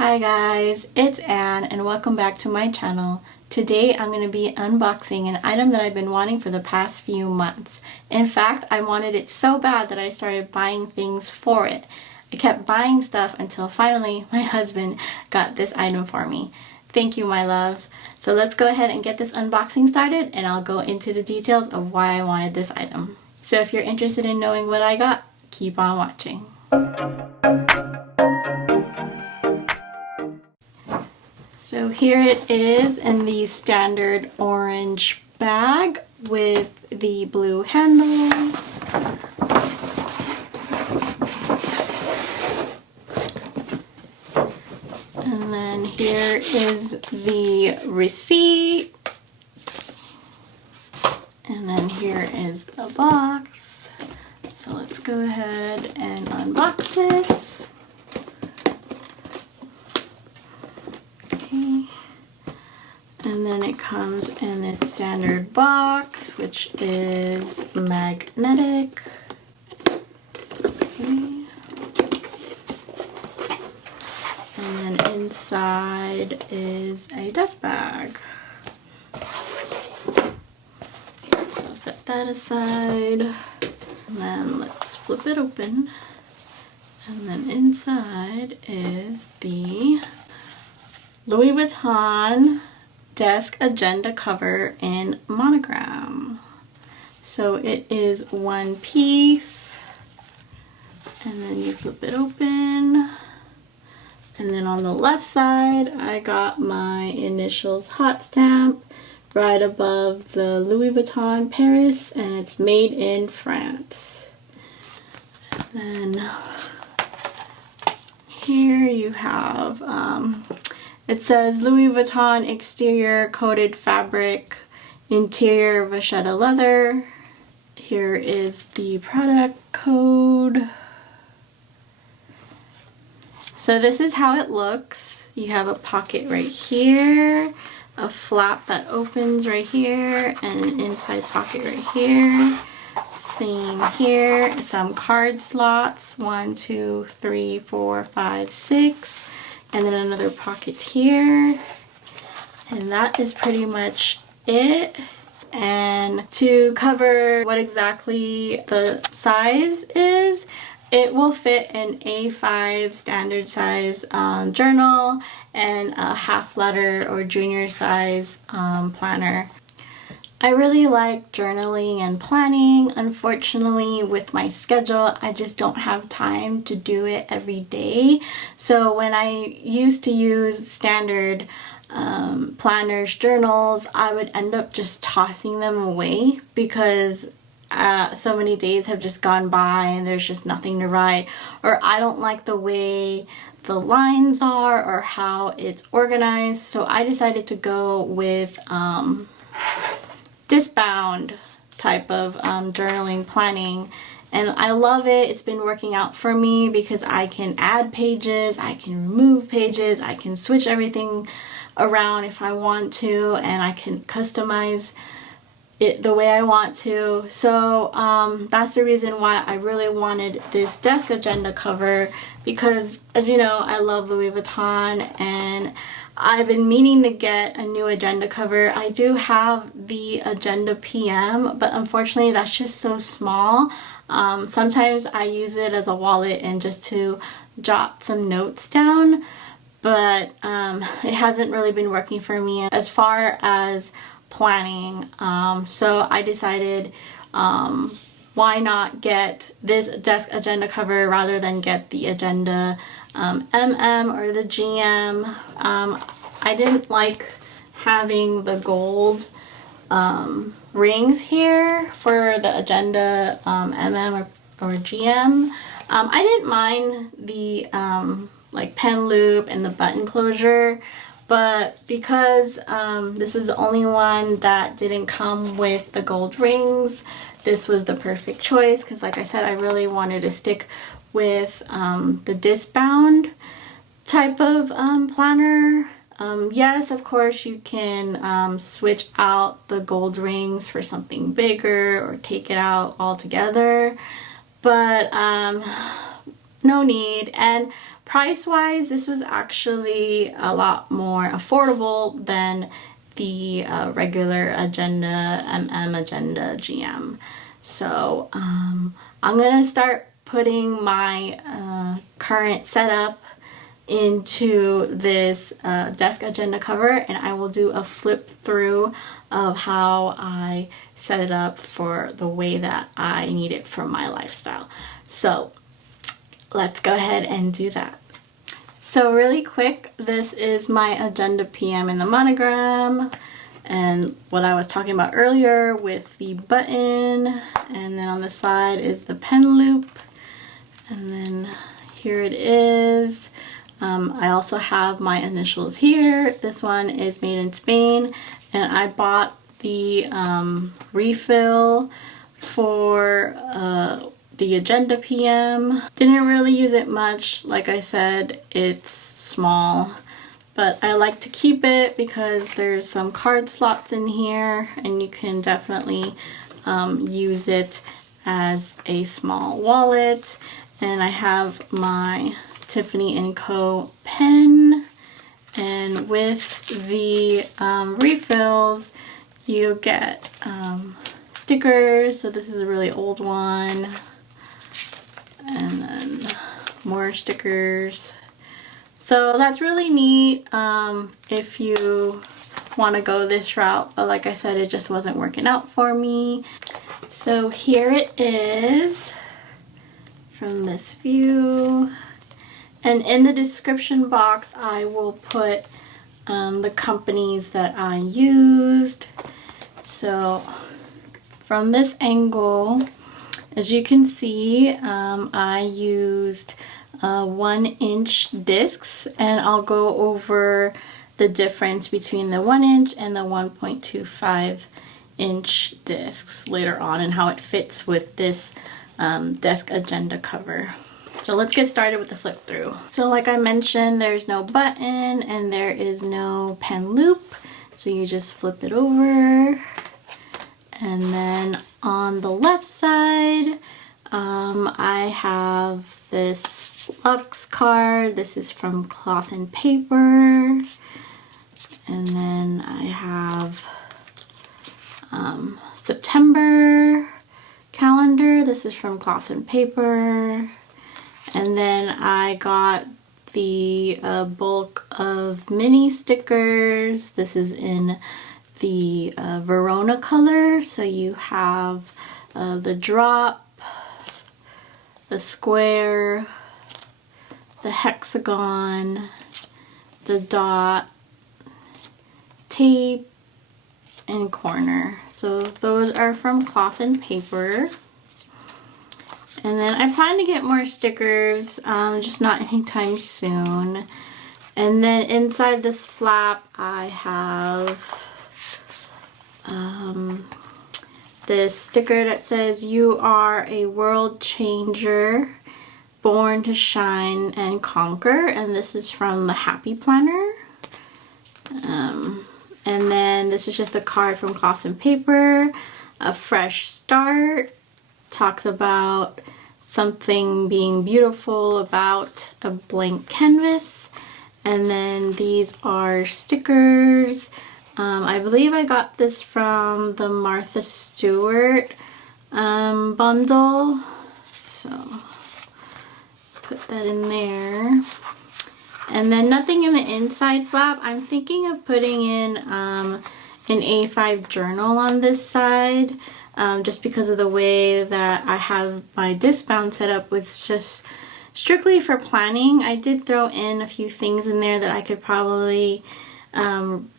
Hi guys, it's Anne and welcome back to my channel. Today I'm going to be unboxing an item that I've been wanting for the past few months. In fact, I wanted it so bad that I started buying things for it. I kept buying stuff until finally my husband got this item for me. Thank you, my love. So let's go ahead and get this unboxing started and I'll go into the details of why I wanted this item. So if you're interested in knowing what I got, keep on watching. So here it is in the standard orange bag with the blue handles. And then here is the receipt. And then here is the box. So let's go ahead and unbox this. And then it comes in its standard box, which is magnetic. Okay. And then inside is a dust bag. So set that aside. And then let's flip it open. And then inside is the Louis Vuitton Desk Agenda cover in monogram. So it is one piece, and then you flip it open, and then on the left side I got my initials hot stamp right above the Louis Vuitton Paris, and it's made in France. And then here you have it says Louis Vuitton exterior coated fabric, interior vachetta leather. Here is the product code. So this is how it looks. You have a pocket right here, a flap that opens right here, and an inside pocket right here. Same here, some card slots, 1, 2, 3, 4, 5, 6. And then another pocket here, and that is pretty much it. And to cover what exactly the size is, it will fit an A5 standard size journal and a half letter or junior size planner. I really like journaling and planning. Unfortunately, with my schedule, I just don't have time to do it every day. So when I used to use standard planners, journals, I would end up just tossing them away because so many days have just gone by and there's just nothing to write, or I don't like the way the lines are or how it's organized. So I decided to go with disc-bound type of journaling planning, and I love it. It's been working out for me because I can add pages, I can remove pages, I can switch everything around if I want to, and I can customize it the way I want to. So that's the reason why I really wanted this desk agenda cover, because as you know, I love Louis Vuitton and I've been meaning to get a new agenda cover. I do have the Agenda PM, but unfortunately that's just so small. Sometimes I use it as a wallet and just to jot some notes down, but it hasn't really been working for me as far as planning. So I decided why not get this desk agenda cover rather than get the Agenda MM or the GM. I didn't like having the gold rings here for the Agenda MM or GM. I didn't mind the like pen loop and the button closure, but because this was the only one that didn't come with the gold rings, this was the perfect choice, because like I said, I really wanted to stick with the disc-bound type of planner. Yes, of course you can switch out the gold rings for something bigger or take it out altogether, but no need. And price-wise, this was actually a lot more affordable than the regular Agenda, Agenda GM. So I'm gonna start putting my current setup into this desk agenda cover, and I will do a flip through of how I set it up for the way that I need it for my lifestyle. So let's go ahead and do that. So really quick, this is my Agenda PM in the monogram, and what I was talking about earlier with the button, and then on the side is the pen loop, and then here it is. I also have my initials here. This one is made in Spain, and I bought the refill for the Agenda PM. Didn't really use it much. Like I said, it's small, but I like to keep it because there's some card slots in here, and you can definitely use it as a small wallet. And I have my Tiffany & Co. pen, and with the refills you get stickers. So this is a really old one, and then more stickers. So that's really neat if you want to go this route, but like I said, it just wasn't working out for me. So here it is from this view, and in the description box I will put the companies that I used. So from this angle, as you can see, I used 1-inch discs, and I'll go over the difference between the 1-inch and the 1.25-inch discs later on, and how it fits with this desk agenda cover. So let's get started with the flip through. So like I mentioned, there's no button and there is no pen loop, so you just flip it over. And then on the left side, I have this Lux card. This is from Cloth&Paper. And then I have September calendar. This is from Cloth&Paper. And then I got the bulk of mini stickers. This is in the Verona color. So you have the drop, the square, the hexagon, the dot, tape, and corner. So those are from Cloth&Paper. And then I plan to get more stickers, just not anytime soon. And then inside this flap I have this sticker that says, "You are a world changer, born to shine and conquer," and this is from the Happy Planner. And then this is just a card from Cloth&Paper, a fresh start. Talks about something being beautiful about a blank canvas. And then these are stickers. I believe I got this from the Martha Stewart bundle. So put that in there. And then nothing in the inside flap. I'm thinking of putting in an A5 journal on this side. Just because of the way that I have my disc bound set up, with just strictly for planning. I did throw in a few things in there that I could probably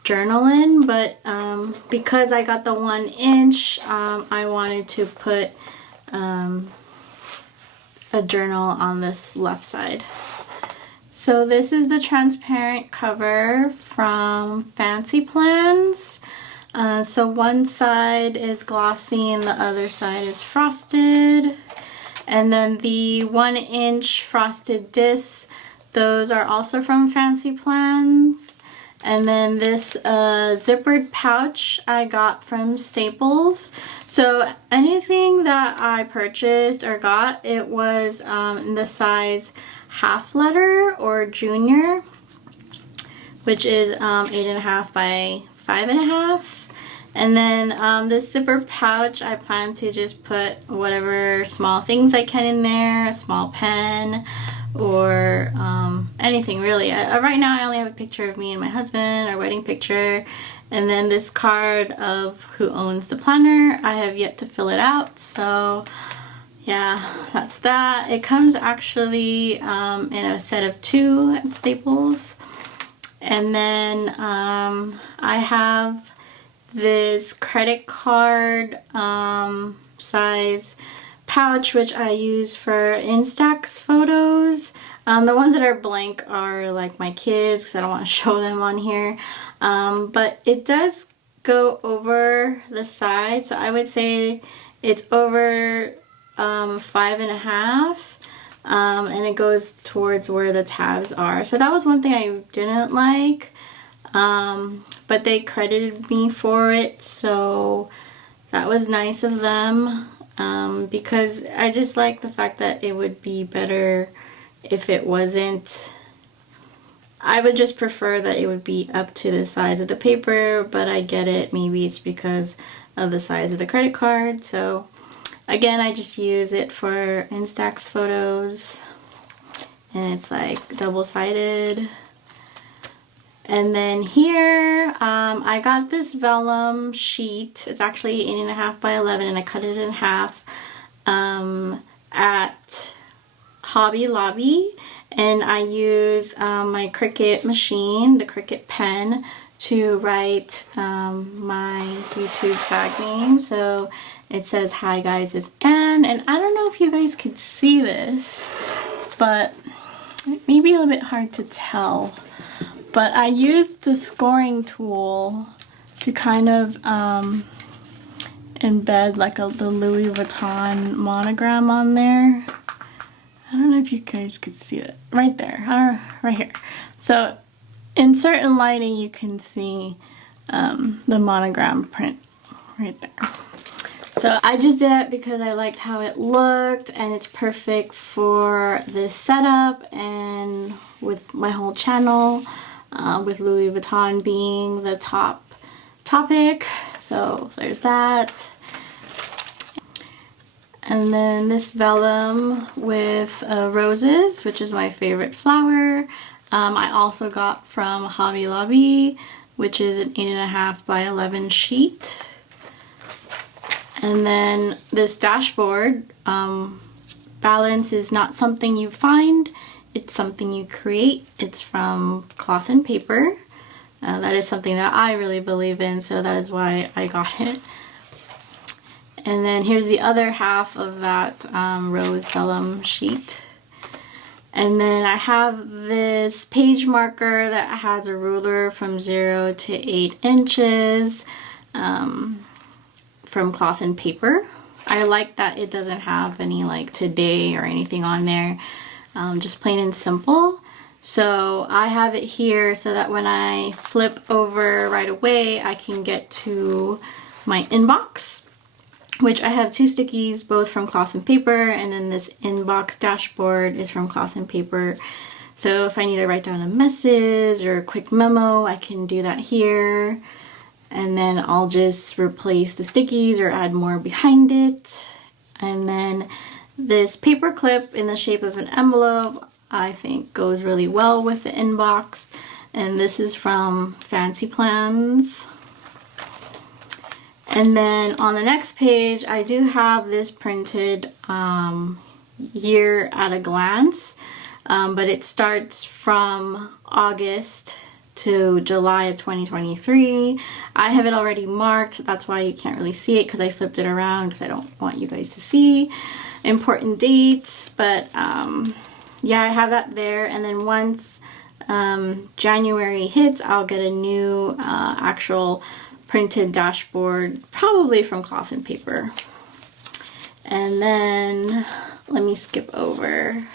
journal in, but because I got the 1-inch, I wanted to put a journal on this left side. So this is the transparent cover from Fancy Plans. So one side is glossy and the other side is frosted. And then the 1-inch frosted discs, those are also from Fancy Plans. And then this zippered pouch I got from Staples. So anything that I purchased or got, it was in the size half letter or junior, which is 8.5 by 5.5. And then this zipper pouch, I plan to just put whatever small things I can in there, a small pen, or anything really. Right now I only have a picture of me and my husband, our wedding picture, and then this card of who owns the planner. I have yet to fill it out, so yeah, that's that. It comes actually in a set of 2 at Staples. And then I have this credit card size pouch, which I use for Instax photos. The ones that are blank are like my kids, because I don't want to show them on here. But it does go over the side, so I would say it's over 5.5, and it goes towards where the tabs are. So that was one thing I didn't like, but they credited me for it, so that was nice of them, because I just like the fact that it would be better if it wasn't. I would just prefer that it would be up to the size of the paper, but I get it. Maybe it's because of the size of the credit card. So again, I just use it for Instax photos, and it's like double-sided. And then here, I got this vellum sheet. It's actually 8.5 by 11, and I cut it in half at HobbyLobby. And I use my Cricut machine, the Cricut pen, to write my YouTube tag name. So it says, "Hi guys, it's Anne." And I don't know if you guys could see this, but it may be a little bit hard to tell. But I used the scoring tool to kind of embed like the Louis Vuitton monogram on there. I don't know if you guys could see it. Right there, right here. So in certain lighting you can see the monogram print right there. So I just did it because I liked how it looked, and it's perfect for this setup and with my whole channel, with Louis Vuitton being the top topic. So there's that. And then this vellum with roses, which is my favorite flower. I also got from HobbyLobby, which is an 8.5 by 11 sheet. And then this dashboard, balance is not something you find, it's something you create. It's from Cloth&Paper. That is something that I really believe in, so that is why I got it. And then here's the other half of that rose vellum sheet. And then I have this page marker that has a ruler from 0 to 8 inches from Cloth&Paper. I like that it doesn't have any like today or anything on there, just plain and simple. So I have it here so that when I flip over right away, I can get to my inbox, which I have 2 stickies, both from Cloth&Paper, and then this inbox dashboard is from Cloth&Paper. So if I need to write down a message or a quick memo, I can do that here. And then I'll just replace the stickies or add more behind it. And then this paper clip in the shape of an envelope, I think goes really well with the inbox. And this is from FancyPlans. And then on the next page, I do have this printed year at a glance, but it starts from August to July of 2023. I have it already marked. That's why you can't really see it, because I flipped it around because I don't want you guys to see important dates. But yeah, I have that there. And then once January hits, I'll get a new actual printed dashboard, probably from Cloth&Paper. And then let me skip over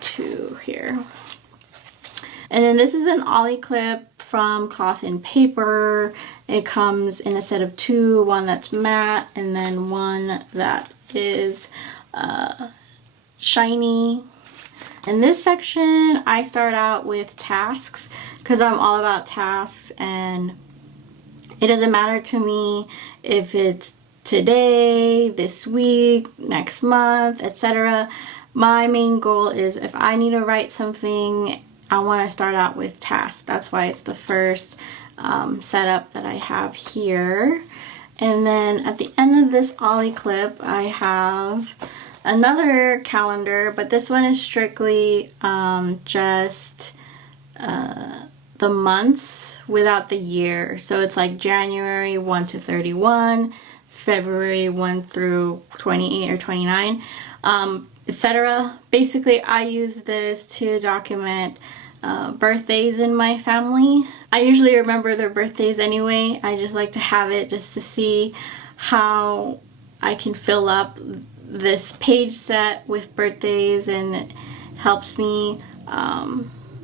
to here. And then this is an ollie clip from Cloth&Paper. It comes in a set of 2, one that's matte and then one that is shiny. In this section, I start out with tasks because I'm all about tasks, and it doesn't matter to me if it's today, this week, next month, etc. My main goal is if I need to write something, I want to start out with tasks. That's why it's the first setup that I have here. And then at the end of this ollie clip, I have another calendar, but this one is strictly just the months without the year. So it's like January 1 to 31, February 1 through 28 or 29, etc. Basically, I use this to document birthdays in my family. I usually remember their birthdays anyway. I just like to have it just to see how I can fill up this page set with birthdays, and it helps me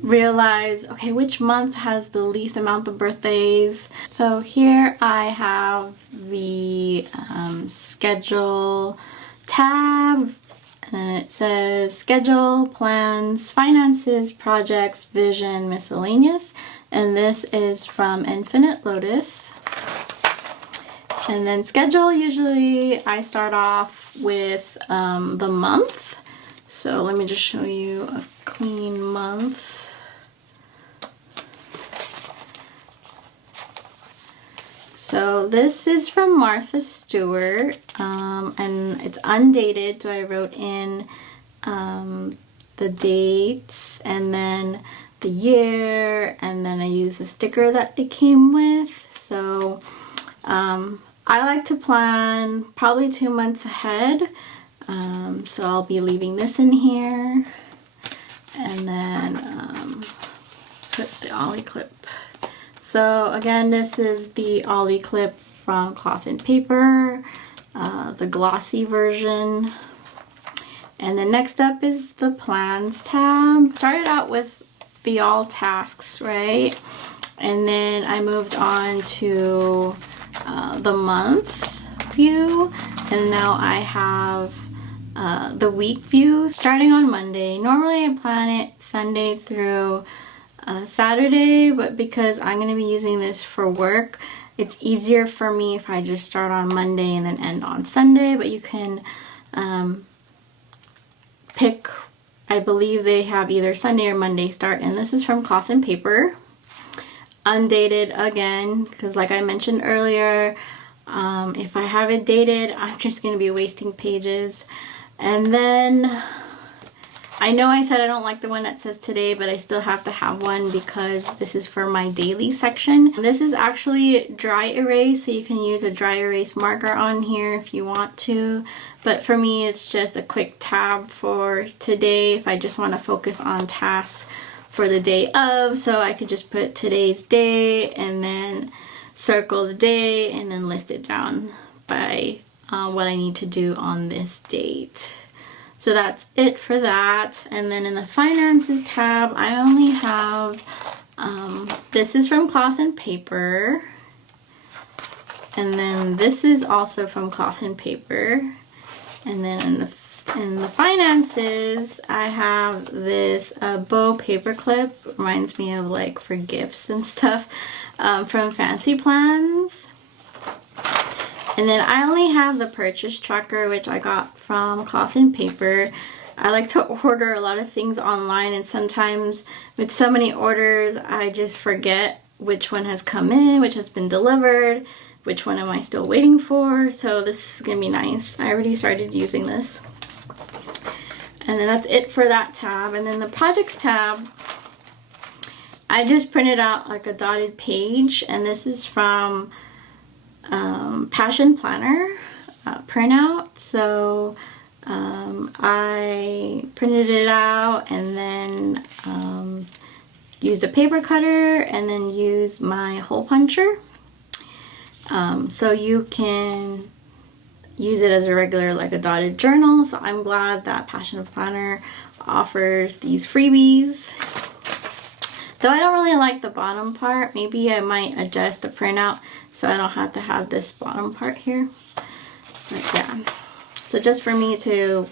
realize, okay, which month has the least amount of birthdays. So here I have the schedule tab, and it says schedule, plans, finances, projects, vision, miscellaneous, and this is from Infinite Lotus. And then schedule, usually I start off with the month. So let me just show you a clean month. So this is from Martha Stewart, and it's undated, so I wrote in the dates and then the year, and then I used the sticker that it came with. So I like to plan probably 2 months ahead, so I'll be leaving this in here, and then put the ollie clip. So again, this is the ollie clip from Cloth&Paper, the glossy version. And then next up is the plans tab. Started out with the all tasks, right? And then I moved on to the month view, and now I have the week view starting on Monday. Normally I plan it Sunday through Saturday, but because I'm going to be using this for work, it's easier for me if I just start on Monday and then end on Sunday. But you can pick, I believe they have either Sunday or Monday start, and this is from Cloth&Paper. Undated again, because like I mentioned earlier, if I have it dated, I'm just going to be wasting pages. And then I know I said I don't like the one that says today, but I still have to have one because this is for my daily section. This is actually dry erase, so you can use a dry erase marker on here if you want to. But for me, it's just a quick tab for today if I just want to focus on tasks for the day of. So I could just put today's day and then circle the day and then list it down by what I need to do on this date. So that's it for that. And then in the finances tab, I only have, this is from Cloth&Paper. And then this is also from Cloth&Paper. And then in the finances, I have this bow paper clip. Reminds me of like for gifts and stuff, from Fancy Plans. And then I only have the purchase tracker, which I got from Cloth&Paper. I like to order a lot of things online, and sometimes with so many orders, I just forget which one has come in, which has been delivered, which one am I still waiting for. So this is gonna be nice. I already started using this. And then that's it for that tab. And then the projects tab, I just printed out like a dotted page, and this is from Passion Planner printout. So I printed it out and then used a paper cutter and then used my hole puncher. So you can use it as a regular, like a dotted journal. So I'm glad that Passion Planner offers these freebies. Though I don't really like the bottom part. Maybe I might adjust the printout so I don't have to have this bottom part here. But yeah. So just for me to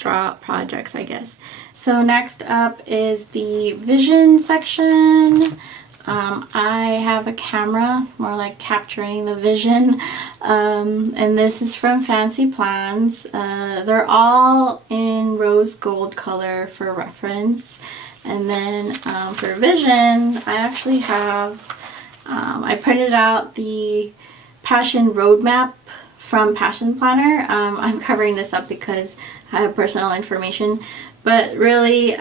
draw projects, I guess. So next up is the vision section. I have a camera, more like capturing the vision, and this is from Fancy Plans. They're all in rose gold color for reference. And then for vision, I actually have, I printed out the Passion Roadmap from Passion Planner. I'm covering this up because I have personal information, but really,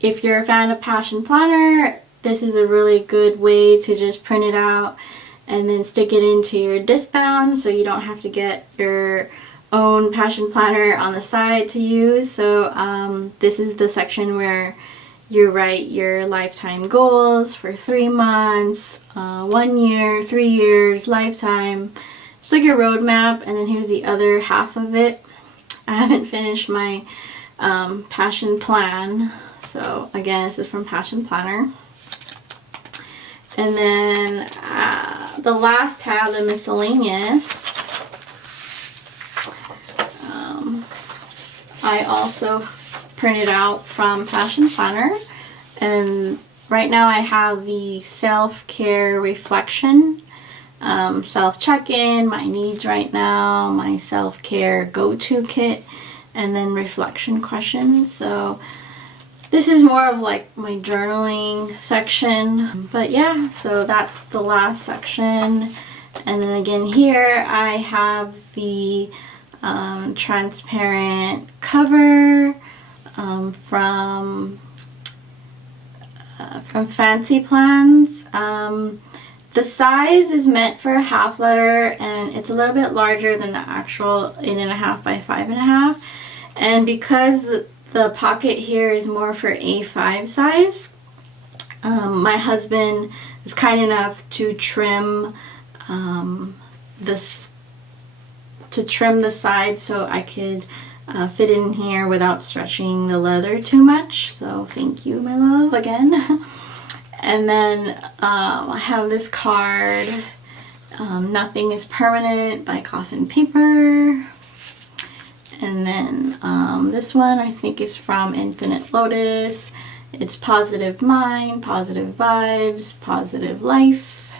if you're a fan of Passion Planner, this is a really good way to just print it out and then stick it into your disc bound, so you don't have to get your own Passion Planner on the side to use. So this is the section where you write your lifetime goals for 3 months, 1 year, 3 years, lifetime, just like your roadmap. And then here's the other half of it. I haven't finished my Passion Plan, so again, this is from Passion Planner. And then the last tab, the miscellaneous, I also printed out from Passion Planner. And right now I have the self-care reflection, self-check-in, my needs right now, my self-care go-to kit, and then reflection questions. So this is more of like my journaling section, but yeah, so that's the last section. And then again here I have the transparent cover from Fancy Plans. The size is meant for a half letter, and it's a little bit larger than the actual 8.5 by 5.5. And because the pocket here is more for A5 size, my husband was kind enough to trim the side so I could fit in here without stretching the leather too much. So thank you, my love, again. And then I have this card, Nothing is Permanent by Cloth&Paper. And then this one I think is from Infinite Lotus. It's Positive Mind, Positive Vibes, Positive Life.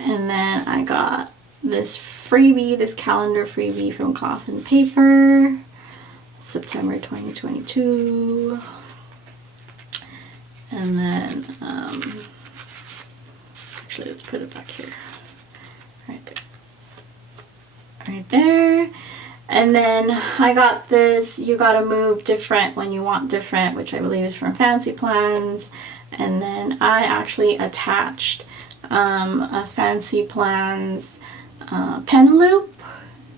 And then I got this freebie, this calendar freebie from Cloth&Paper, September 2022. And then, actually let's put it back here, right there. Right there. And then I got this, You Gotta Move Different When You Want Different, which I believe is from Fancy Plans. And then I actually attached a Fancy Plans pen loop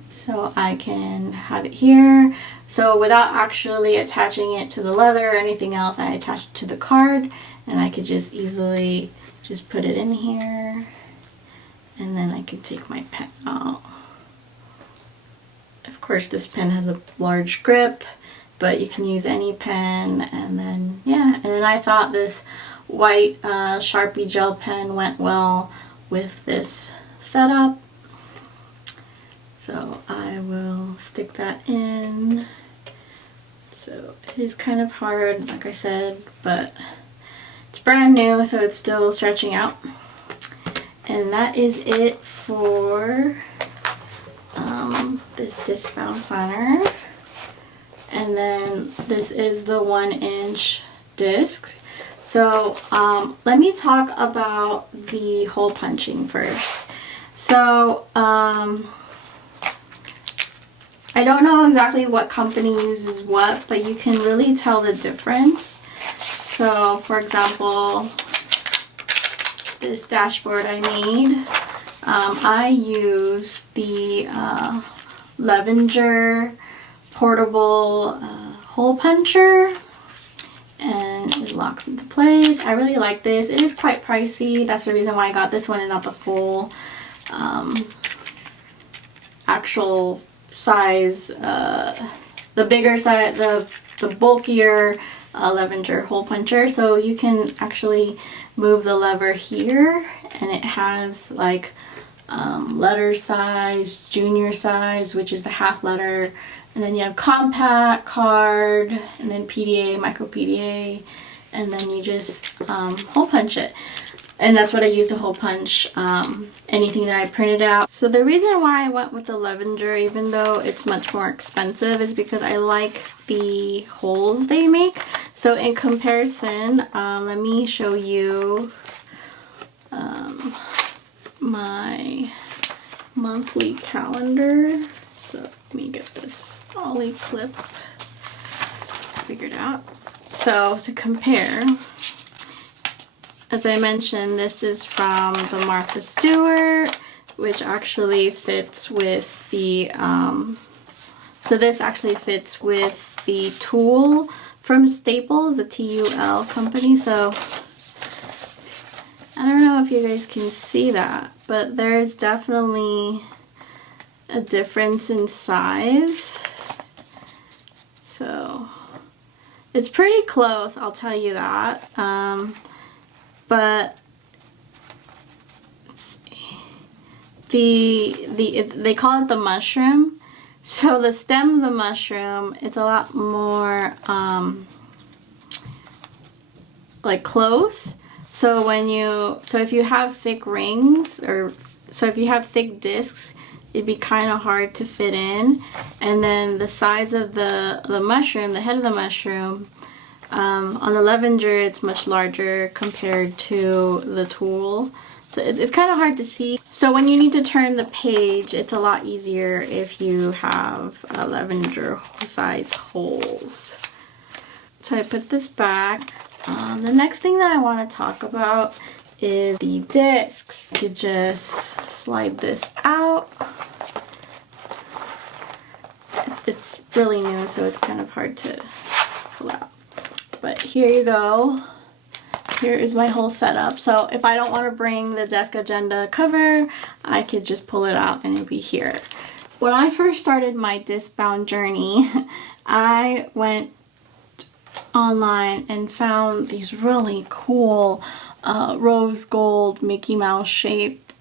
so I can have it here. So without actually attaching it to the leather or anything else, I attached it to the card, and I could just easily just put it in here, and then I can take my pen out. Of course, this pen has a large grip, but you can use any pen. And then, yeah, and then I thought this white Sharpie gel pen went well with this setup. So I will stick that in. So it is kind of hard, like I said, but it's brand new, so it's still stretching out. And that is it for this disc bound planner. And then this is the 1-inch disc. So let me talk about the hole punching first. So I don't know exactly what company uses what, but you can really tell the difference. So for example, this dashboard I made, I use the Levenger portable hole puncher, and it locks into place. I really like this. It is quite pricey. That's the reason why I got this one and not the full actual size, the bigger size, the bulkier Levenger hole puncher. So you can actually move the lever here, and it has like letter size, junior size, which is the half letter, And then you have compact, card, and then PDA, micro PDA, and then you just hole punch it. And that's what I use to hole punch anything that I printed out. So the reason why I went with the Levenger, even though it's much more expensive, is because I like the holes they make. So in comparison, let me show you my monthly calendar. So let me get this ollie clip figured out. So to compare, as I mentioned, this is from the Martha Stewart, which actually fits with the, so this actually fits with the Tool from Staples, the TUL company. So I don't know if you guys can see that, but there's definitely a difference in size. So it's pretty close, I'll tell you that. But let's see. They call it the mushroom. So the stem of the mushroom, it's a lot more like close. So if you have thick rings, so if you have thick discs, it'd be kind of hard to fit in. And then the size of the mushroom, the head of the mushroom, on the Levenger, it's much larger compared to the Tool. So it's kind of hard to see. So when you need to turn the page, it's a lot easier if you have a Levenger size holes. So I put this back. The next thing that I want to talk about is the discs. You could just slide this out. It's really new, so it's kind of hard to pull out. But here you go. Here is my whole setup. So if I don't want to bring the desk agenda cover, I could just pull it out and it'll be here. When I first started my disc-bound journey, I went online and found these really cool rose gold Mickey Mouse shape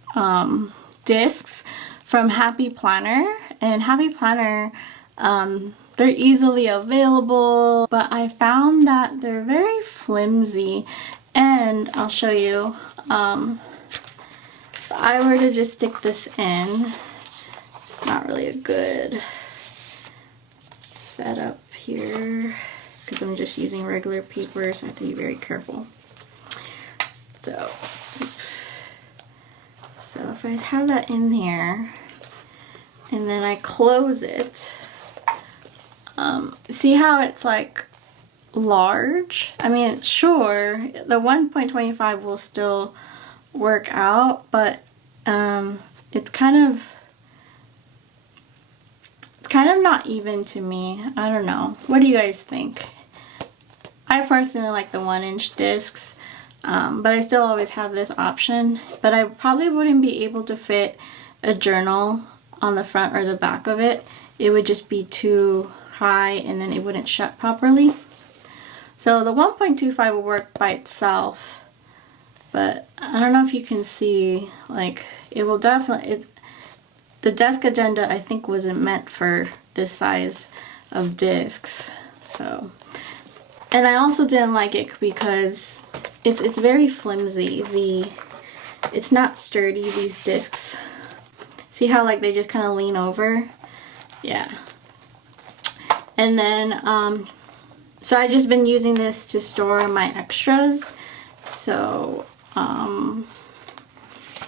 discs from Happy Planner. And Happy Planner, they're easily available, but I found that they're very flimsy. And I'll show you, if I were to just stick this in, it's not really a good setup here because I'm just using regular paper, so I have to be very careful. So if I have that in here and then I close it, see how it's like large? I mean, sure, the 1.25 will still work out, but it's kind of not even to me. I don't know. What do you guys think? I personally like the 1-inch discs, but I still always have this option. But I probably wouldn't be able to fit a journal on the front or the back of it. It would just be too high and then it wouldn't shut properly. So the 1.25 will work by itself, but I don't know if you can see, like, it will definitely, the desk agenda I think wasn't meant for this size of discs. And I also didn't like it because it's very flimsy. It's not sturdy, these discs. See how like they just kind of lean over? Yeah. And then so I just been using this to store my extras. So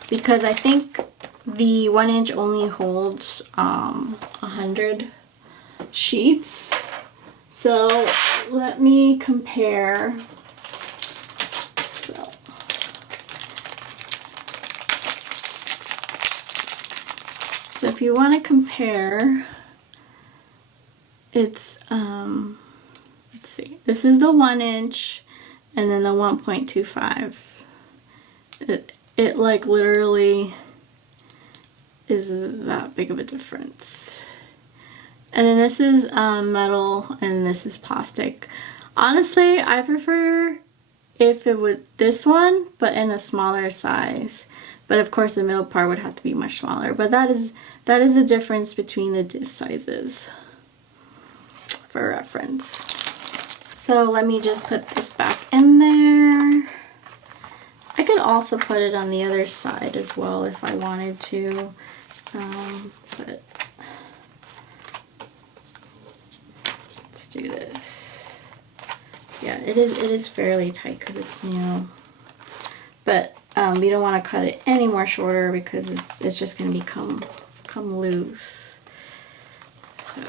because I think the 1-inch only holds 100 sheets. So let me compare. So if you want to compare, it's let's see, this is the 1-inch and then the 1.25. It like literally is that big of a difference. And then this is metal and this is plastic. Honestly, I prefer if it was this one, but in a smaller size. But of course the middle part would have to be much smaller. But that is the difference between the disc sizes. for reference. So let me just put this back in there. I could also put it on the other side as well if I wanted to, but let's do this. Yeah, it is fairly tight because it's new, but we don't want to cut it any more shorter because it's just going to come loose. So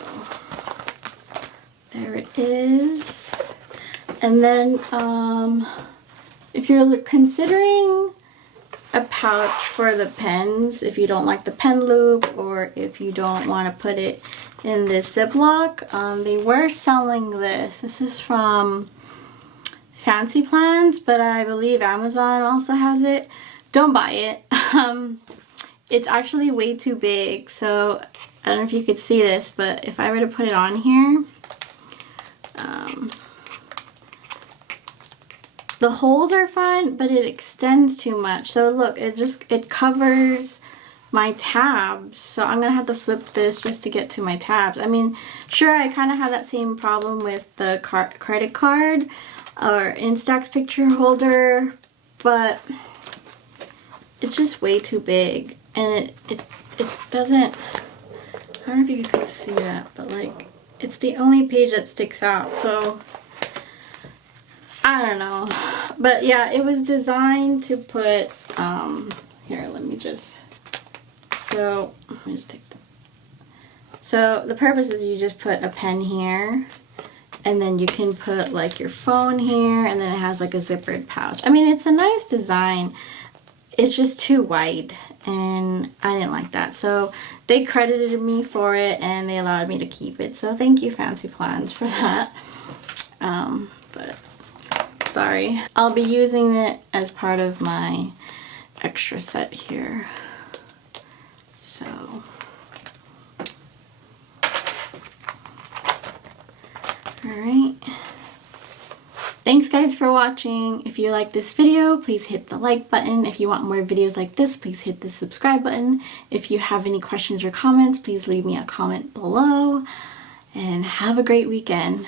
there it is. And then if you're considering a pouch for the pens, if you don't like the pen loop or if you don't want to put it in this Ziploc, they were selling this. This is from FancyPlans, but I believe Amazon also has it. Don't buy it. It's actually way too big, so I don't know if you could see this, but if I were to put it on here, the holes are fine, but it extends too much. So look, it covers my tabs. So I'm gonna have to flip this just to get to my tabs. I mean, sure, I kind of have that same problem with the credit card or Instax picture holder, but it's just way too big, and it doesn't, I don't know if you guys can see that, but like, it's the only page that sticks out. So I don't know, but yeah, it was designed to put, here, let me just take that. So the purpose is you just put a pen here, and then you can put like your phone here, and then it has like a zippered pouch. I mean, it's a nice design. It's just too wide, and I didn't like that. So they credited me for it, and they allowed me to keep it. So thank you, FancyPlans, for that. But sorry. I'll be using it as part of my extra set here. So alright. Thanks guys for watching. If you like this video, please hit the like button. If you want more videos like this, please hit the subscribe button. If you have any questions or comments, please leave me a comment below. And have a great weekend.